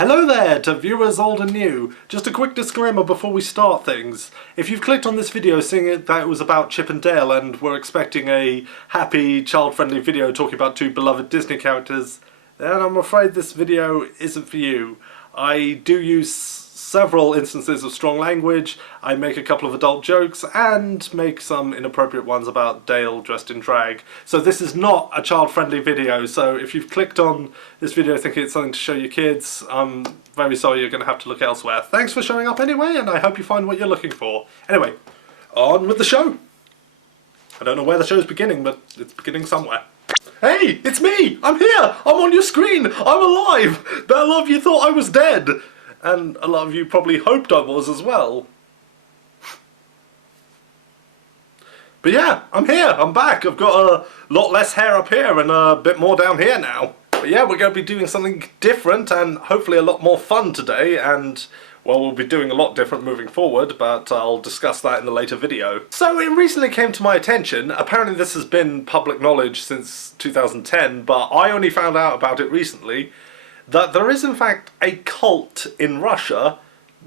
Hello there to viewers old and new. Just a quick disclaimer before we start things. If you've clicked on this video seeing that it was about Chip and Dale and were expecting a happy, child-friendly video talking about two beloved Disney characters, then I'm afraid this video isn't for you. I do use several instances of strong language, I make a couple of adult jokes, and make some inappropriate ones about Dale dressed in drag. So this is not a child-friendly video, so if you've clicked on this video thinking it's something to show your kids, I'm very sorry, you're going to have to look elsewhere. Thanks for showing up anyway, and I hope you find what you're looking for. Anyway, on with the show! I don't know where the show's beginning, but it's beginning somewhere. Hey, it's me! I'm here! I'm on your screen! I'm alive! But a lot of you thought I was dead! And a lot of you probably hoped I was as well. But yeah, I'm here, I'm back. I've got a lot less hair up here and a bit more down here now. But yeah, we're going to be doing something different and hopefully a lot more fun today, and well, we'll be doing a lot different moving forward, but I'll discuss that in the later video. So it recently came to my attention, apparently this has been public knowledge since 2010, but I only found out about it recently, that there is in fact a cult in Russia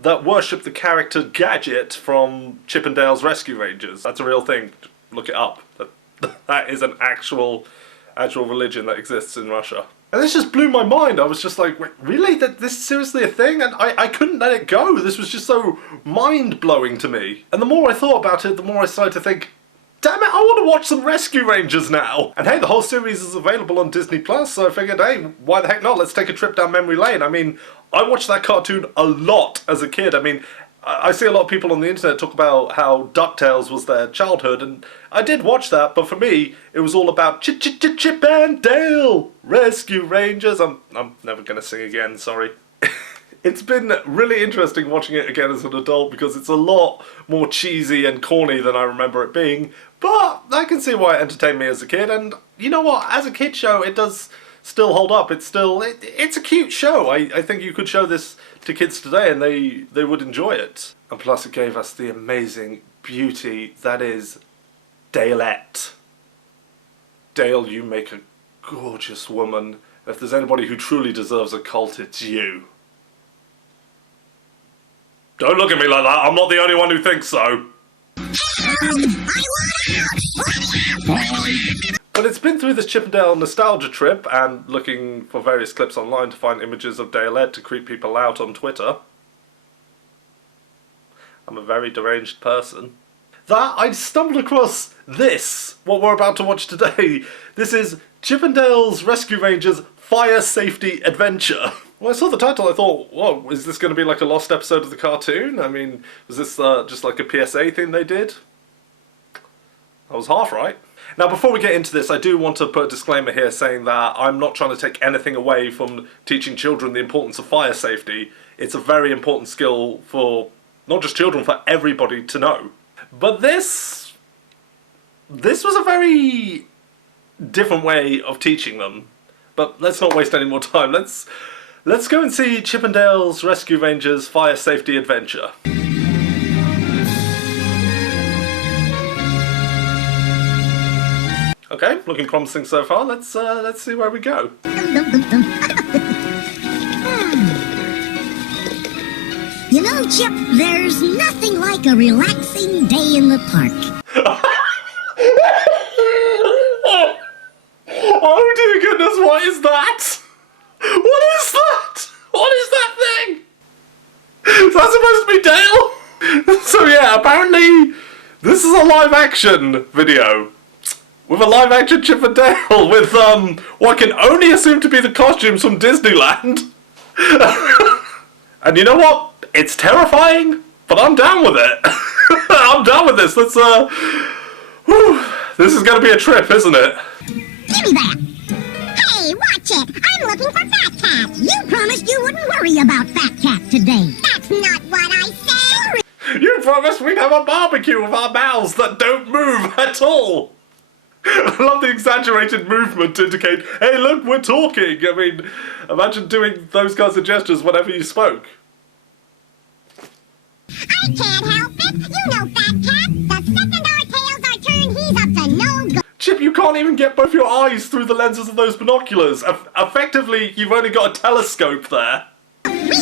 that worship the character Gadget from Chip and Dale's Rescue Rangers. That's a real thing. Look it up. That is an actual religion that exists in Russia. And this just blew my mind. I was just like, wait, really? This is seriously a thing? And I couldn't let it go. This was just so mind-blowing to me. And the more I thought about it, the more I started to think, damn it, I want to watch some Rescue Rangers now! And hey, the whole series is available on Disney+, so I figured, hey, why the heck not? Let's take a trip down memory lane. I mean, I watched that cartoon a lot as a kid. I mean, I see a lot of people on the internet talk about how DuckTales was their childhood, and I did watch that, but for me, it was all about Chip and Dale! Rescue Rangers! I'm never gonna sing again, sorry. It's been really interesting watching it again as an adult because it's a lot more cheesy and corny than I remember it being, but I can see why it entertained me as a kid, and you know what, as a kid show it does still hold up. It's a cute show. I think you could show this to kids today and they would enjoy it. And plus it gave us the amazing beauty that is Dalette. Dale, you make a gorgeous woman. If there's anybody who truly deserves a cult, it's you. Don't look at me like that, I'm not the only one who thinks so. But it's been through this Chip and Dale nostalgia trip and looking for various clips online to find images of Dalette to creep people out on Twitter. I'm a very deranged person. That I stumbled across this, what we're about to watch today. This is Chip and Dale's Rescue Rangers Fire Safety Adventure. When I saw the title I thought, whoa, is this going to be like a lost episode of the cartoon? I mean, was this just like a PSA thing they did? I was half right. Now before we get into this, I do want to put a disclaimer here saying that I'm not trying to take anything away from teaching children the importance of fire safety. It's a very important skill for not just children, for everybody to know. But this was a very different way of teaching them. But let's not waste any more time. Let's go and see Chip and Dale's Rescue Rangers Fire Safety Adventure. Okay, looking promising so far. Let's see where we go. You know, Chip, there's nothing like a relaxing day in the park. Oh dear goodness, what is that? What is that? What is that thing? Is that supposed to be Dale? So yeah, apparently this is a live action video. With a live action Chip and Dale with what I can only assume to be the costumes from Disneyland. And you know what? It's terrifying, but I'm down with it. I'm down with this. Let's this is gonna be a trip, isn't it? Give me that! Hey, watch it! I'm looking for Fat Cat! You promised you wouldn't worry about Fat Cat today! That's not what I said! You promised we'd have a barbecue with our mouths that don't move at all! I love the exaggerated movement to indicate, hey look, we're talking! I mean, imagine doing those kinds of gestures whenever you spoke. I can't help it! You know Fat Cat! The second our tails are turned, he's up to no good! Chip, you can't even get both your eyes through the lenses of those binoculars. Effectively, you've only got a telescope there. Really?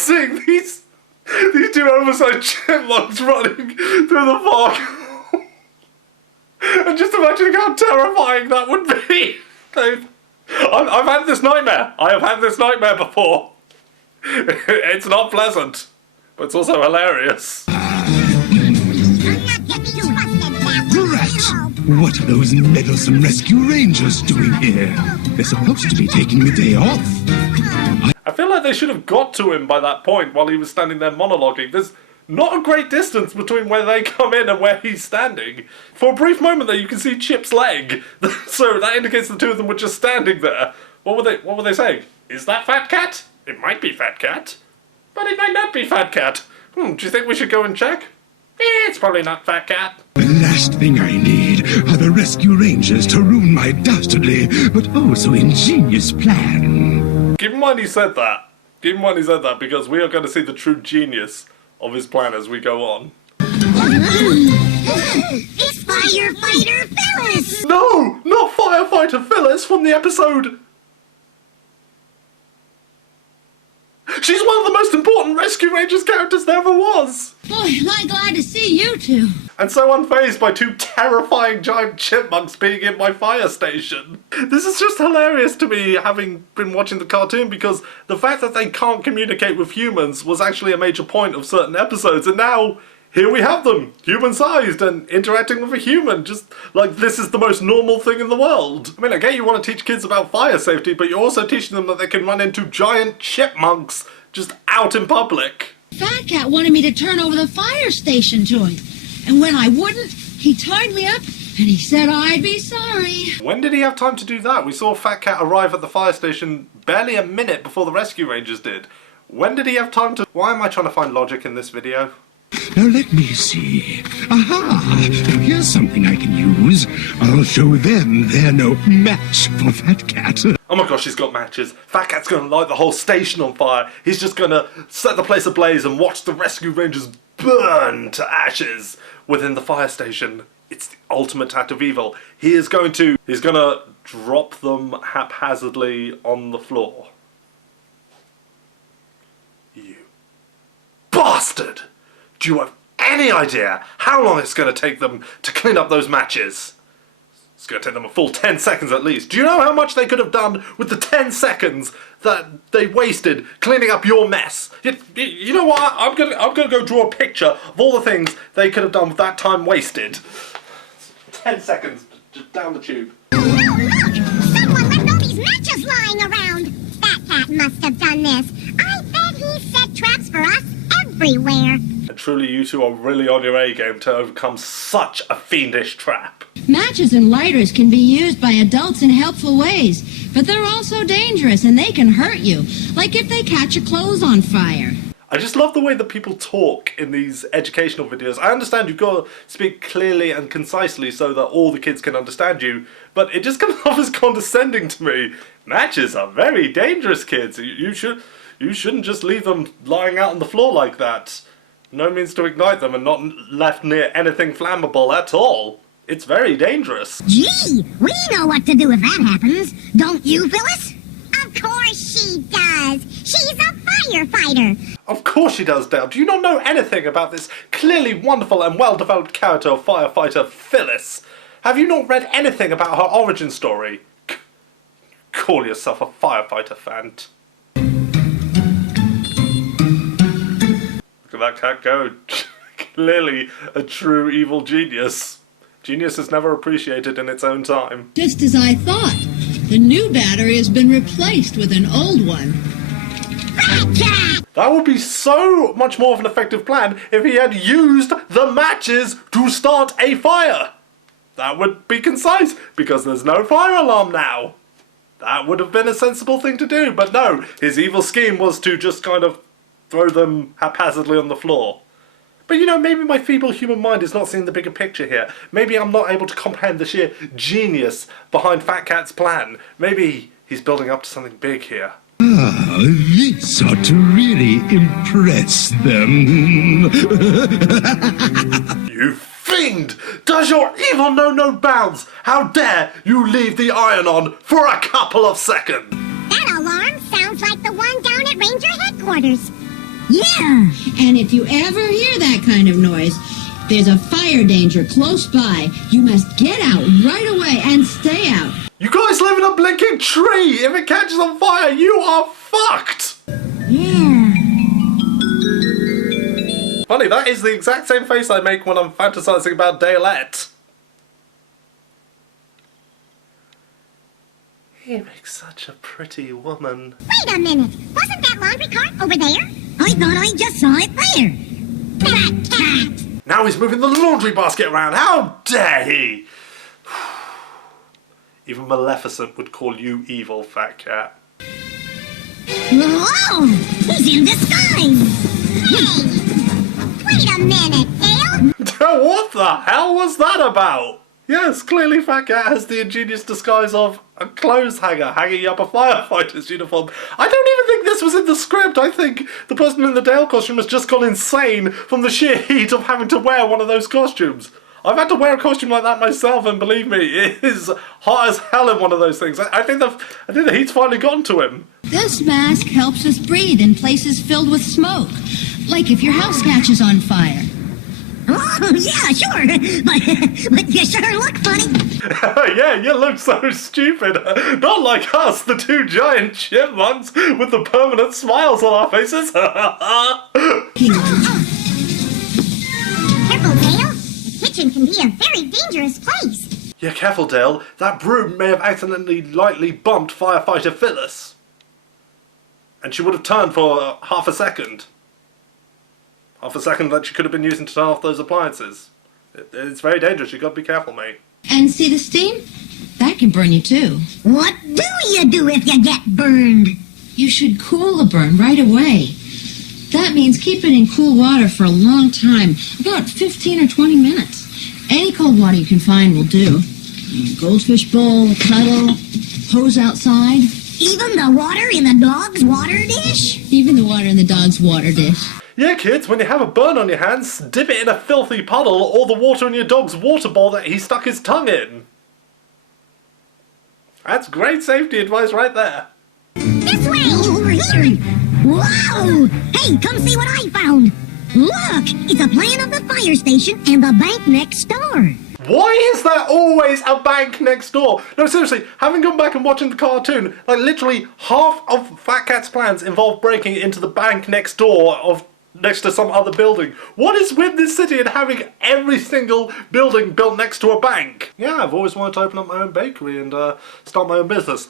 seeing these two oversized chipmunks running through the fog. And just imagining how terrifying that would be. I've had this nightmare. I have had this nightmare before. It's not pleasant, but it's also hilarious. What are those meddlesome rescue rangers doing here? They're supposed to be taking the day off. I feel like they should have got to him by that point while he was standing there monologuing. There's not a great distance between where they come in and where he's standing. For a brief moment there you can see Chip's leg. So that indicates the two of them were just standing there. What were they saying? Is that Fat Cat? It might be Fat Cat. But it might not be Fat Cat. Do you think we should go and check? It's probably not Fat Cat. The last thing I need are the rescue rangers to ruin my dastardly but oh so ingenious plan. Keep in mind he said that. Keep in mind he said that because we are going to see the true genius of his plan as we go on. It's Firefighter Phyllis! No! Not Firefighter Phyllis from the episode... She's one of the most important Rescue Rangers characters there ever was! Boy, am I glad to see you two. And so unfazed by two terrifying giant chipmunks being in my fire station. This is just hilarious to me, having been watching the cartoon, because the fact that they can't communicate with humans was actually a major point of certain episodes, and now here we have them, human-sized and interacting with a human, just like this is the most normal thing in the world. I mean, I get you want to teach kids about fire safety, but you're also teaching them that they can run into giant chipmunks just out in public. Fat Cat wanted me to turn over the fire station to him. And when I wouldn't, he tied me up and he said I'd be sorry. When did he have time to do that? We saw Fat Cat arrive at the fire station barely a minute before the Rescue Rangers did. When did he have time to... Why am I trying to find logic in this video? Now let me see. Aha! Now here's something I can use. I'll show them they're no match for Fat Cat. Oh my gosh, he's got matches. Fat Cat's gonna light the whole station on fire. He's just gonna set the place ablaze and watch the Rescue Rangers burn to ashes within the fire station. It's the ultimate act of evil. He's gonna drop them haphazardly on the floor. You bastard! Do you have any idea how long it's going to take them to clean up those matches? It's going to take them a full 10 seconds at least. Do you know how much they could have done with the 10 seconds that they wasted cleaning up your mess? You know what? I'm gonna go draw a picture of all the things they could have done with that time wasted. 10 seconds, just down the tube. Oh, no, look! Someone left all these matches lying around! Fat Cat must have done this. I bet he set traps for us everywhere. And truly, you two are really on your A-game to overcome such a fiendish trap. Matches and lighters can be used by adults in helpful ways, but they're also dangerous and they can hurt you, like if they catch your clothes on fire. I just love the way that people talk in these educational videos. I understand you've got to speak clearly and concisely so that all the kids can understand you, but it just comes off as condescending to me. Matches are very dangerous, kids. You shouldn't just leave them lying out on the floor like that. No means to ignite them and not left near anything flammable at all. It's very dangerous. Gee, we know what to do if that happens. Don't you, Phyllis? Of course she does. She's a firefighter. Of course she does, Dale. Do you not know anything about this clearly wonderful and well-developed character of firefighter Phyllis? Have you not read anything about her origin story? Call yourself a firefighter fan. Look at that cat go. Clearly a true evil genius. Genius is never appreciated in its own time. Just as I thought. The new battery has been replaced with an old one. Fat Cat! That would be so much more of an effective plan if he had used the matches to start a fire. That would be concise, because there's no fire alarm now. That would have been a sensible thing to do, but no, his evil scheme was to just kind of throw them haphazardly on the floor. But you know, maybe my feeble human mind is not seeing the bigger picture here. Maybe I'm not able to comprehend the sheer genius behind Fat Cat's plan. Maybe he's building up to something big here. Ah, this ought to really impress them. You fiend! Does your evil know no bounds? How dare you leave the iron on for a couple of seconds? That alarm sounds like the one down at Ranger headquarters. Yeah. And if you ever hear that kind of noise, there's a fire danger close by. You must get out right away and stay out. You guys live in a blinking tree! If it catches on fire, you are fucked! Yeah. Funny, that is the exact same face I make when I'm fantasizing about Dalette. You make such a pretty woman. Wait a minute. Wasn't that laundry cart over there? I thought I just saw it there. Fat cat. Now he's moving the laundry basket around. How dare he? Even Maleficent would call you evil, fat cat. Whoa! He's in disguise. Hey! Wait a minute, Dale. What the hell was that about? Yes, clearly Fat Cat has the ingenious disguise of a clothes hanger hanging up a firefighter's uniform. I don't even think this was in the script. I think the person in the Dale costume has just gone insane from the sheer heat of having to wear one of those costumes. I've had to wear a costume like that myself, and believe me, it is hot as hell in one of those things. I think the heat's finally gotten to him. This mask helps us breathe in places filled with smoke. Like if your house catches on fire. Oh, yeah, sure. But you sure look funny. Yeah, you look so stupid. Not like us, the two giant chipmunks with the permanent smiles on our faces. Careful, Dale. The kitchen can be a very dangerous place. Yeah, careful, Dale. That broom may have accidentally lightly bumped firefighter Phyllis. And she would have turned for half a second. Half a second that she could have been using to turn off those appliances. It's very dangerous. You've got to be careful, mate. And see the steam? That can burn you too. What do you do if you get burned? You should cool the burn right away. That means keep it in cool water for a long time, about 15 or 20 minutes. Any cold water you can find will do. Goldfish bowl, kettle, hose outside. Even the water in the dog's water dish? Even the water in the dog's water dish. Yeah, kids, when you have a burn on your hands, dip it in a filthy puddle or the water in your dog's water bowl that he stuck his tongue in. That's great safety advice right there. This way, over here. Wow! Hey, come see what I found. Look, it's a plan of the fire station and the bank next door. Why is there always a bank next door? No, seriously, having gone back and watching the cartoon, like literally half of Fat Cat's plans involve breaking into the bank next door next to some other building. What is with this city and having every single building built next to a bank? Yeah, I've always wanted to open up my own bakery and start my own business.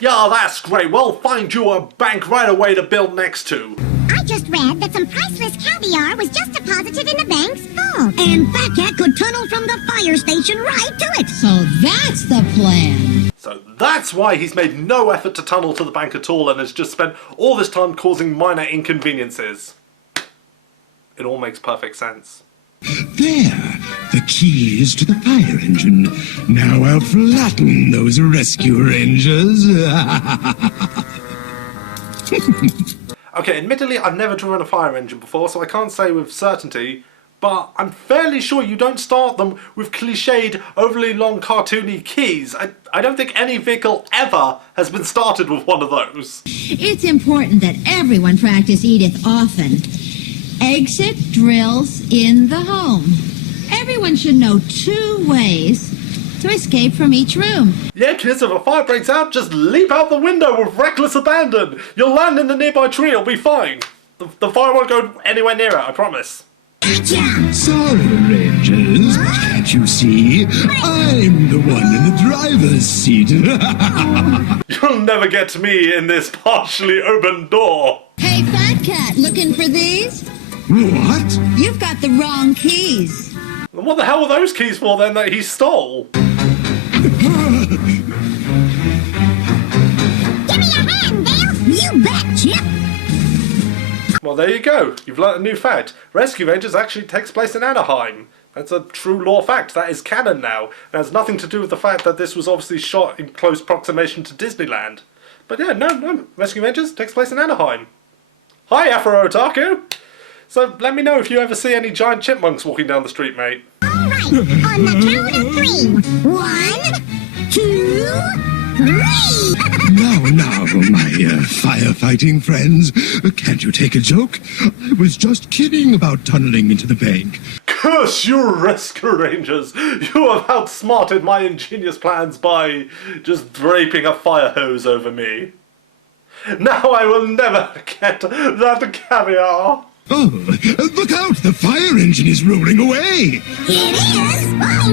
Yeah, that's great. Well, find you a bank right away to build next to. I just read that some priceless caviar was just deposited in the bank's vault. And Fat Cat could tunnel from the fire station right to it. So that's the plan. So that's why he's made no effort to tunnel to the bank at all and has just spent all this time causing minor inconveniences. It all makes perfect sense. There, the keys to the fire engine. Now I'll flatten those rescue rangers. Okay, admittedly, I've never driven a fire engine before, so I can't say with certainty, but I'm fairly sure you don't start them with cliched, overly long, cartoony keys. I don't think any vehicle ever has been started with one of those. It's important that everyone practice Edith often. Exit drills in the home. Everyone should know 2 ways to escape from each room. Yeah, kids, if a fire breaks out, just leap out the window with reckless abandon. You'll land in the nearby tree, it'll be fine. The fire won't go anywhere near it, I promise. Gotcha! Sorry, Rangers, but can't you see? I'm the one in the driver's seat. You'll never get me in this partially open door. Hey, Fat Cat, looking for these? What? You've got the wrong keys. What the hell were those keys for then that he stole? Give me a hand, Dale! You bet, Chip! Well, there you go. You've learnt a new fact. Rescue Rangers actually takes place in Anaheim. That's a true lore fact. That is canon now. It has nothing to do with the fact that this was obviously shot in close proximation to Disneyland. But yeah, no. Rescue Rangers takes place in Anaheim. Hi, Afro Otaku! So let me know if you ever see any giant chipmunks walking down the street, mate. All right, on the count of 3. 1, 2, Now, my firefighting friends, can't you take a joke? I was just kidding about tunneling into the bank. Curse you, Rescue Rangers! You have outsmarted my ingenious plans by just draping a fire hose over me. Now I will never get that caviar! Oh, look out! The fire engine is rolling away! It is? Oh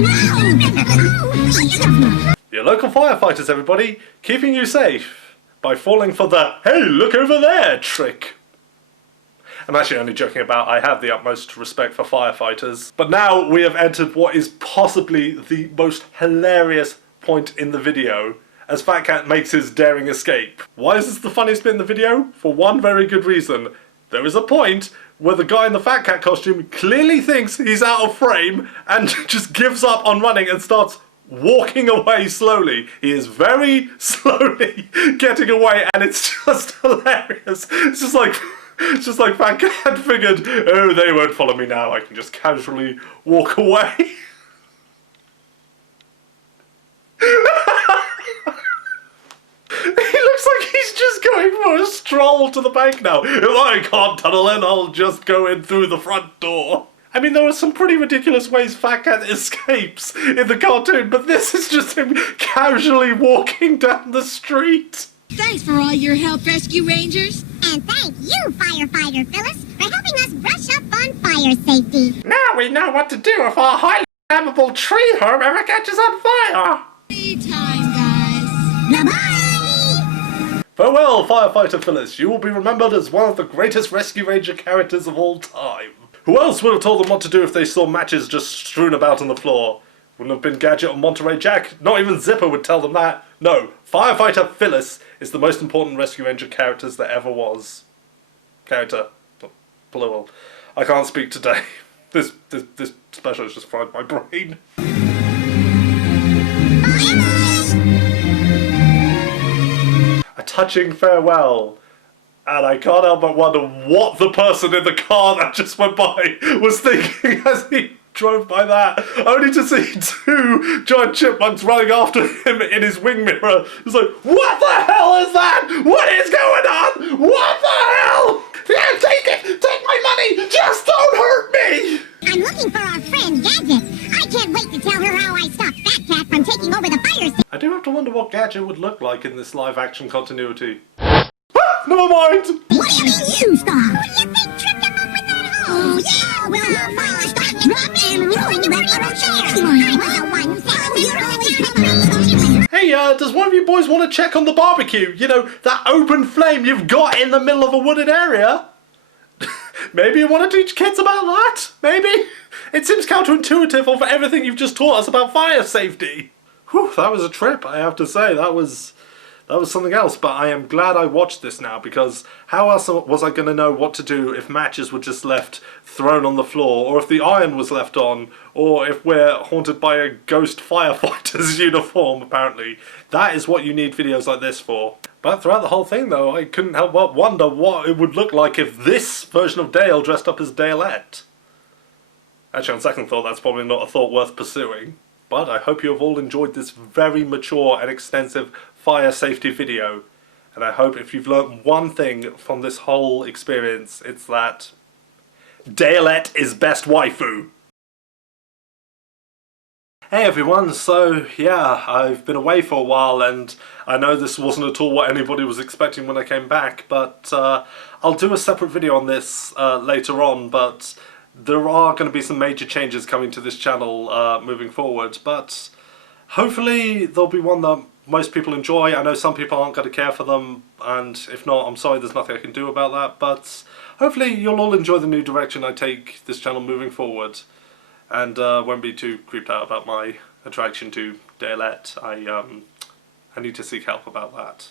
no! Your local firefighters, everybody, keeping you safe by falling for the "hey, look over there" trick. I'm actually only joking about. I have the utmost respect for firefighters. But now we have entered what is possibly the most hilarious point in the video, as Fat Cat makes his daring escape. Why is this the funniest bit in the video? For one very good reason. There is a point where the guy in the Fat Cat costume clearly thinks he's out of frame and just gives up on running and starts walking away slowly. He is very slowly getting away, and it's just hilarious. It's just like Fat Cat figured, oh, they won't follow me now. I can just casually walk away. He looks like he's just going for a stroll to the bank now. If I can't tunnel in, I'll just go in through the front door. I mean, there are some pretty ridiculous ways Fat Cat escapes in the cartoon, but this is just him casually walking down the street. Thanks for all your help, Rescue Rangers. And thank you, Firefighter Phyllis, for helping us brush up on fire safety. Now we know what to do if our highly flammable tree herb ever catches on fire. Anytime, guys. Bye-bye! Farewell, Firefighter Phyllis. You will be remembered as one of the greatest Rescue Ranger characters of all time. Who else would have told them what to do if they saw matches just strewn about on the floor? Wouldn't have been Gadget or Monterey Jack. Not even Zipper would tell them that. No, Firefighter Phyllis is the most important Rescue Ranger characters there ever was. Character. Plural. I can't speak today. This special has just fried my brain. A touching farewell. And I can't help but wonder what the person in the car that just went by was thinking as he drove by that, only to see two giant chipmunks running after him in his wing mirror. It's like, what the hell is that? What is going on? What the hell? Yeah, take it! Take my money! Just don't hurt me! I'm looking for our friend Gadget. I can't wait to tell her how I stopped Fat Cat from taking over the fire station. I do have to wonder what Gadget would look like in this live-action continuity. Never mind! What do you mean you stopped? What do you think tripped him up with that hose? Oh, yeah, well, the fire started drop and ruined the regular chair. I was the one who said, Hey, does one of you boys want to check on the barbecue? You know, that open flame you've got in the middle of a wooded area? Maybe you want to teach kids about that? Maybe? It seems counterintuitive of everything you've just taught us about fire safety. Whew, that was a trip, I have to say. That was something else, but I am glad I watched this now, because how else was I going to know what to do if matches were just left thrown on the floor, or if the iron was left on, or if we're haunted by a ghost firefighter's uniform, apparently. That is what you need videos like this for. But throughout the whole thing, though, I couldn't help but wonder what it would look like if this version of Dale dressed up as Dalette. Actually, on second thought, that's probably not a thought worth pursuing. But I hope you have all enjoyed this very mature and extensive fire safety video. And I hope if you've learnt one thing from this whole experience, it's that Dalette is best waifu. Hey everyone, so yeah, I've been away for a while and I know this wasn't at all what anybody was expecting when I came back, but I'll do a separate video on this later on, but there are going to be some major changes coming to this channel moving forward, but hopefully there'll be one that most people enjoy. I know some people aren't going to care for them, and if not, I'm sorry, there's nothing I can do about that, but hopefully you'll all enjoy the new direction I take this channel moving forward, and won't be too creeped out about my attraction to Dalette. I need to seek help about that.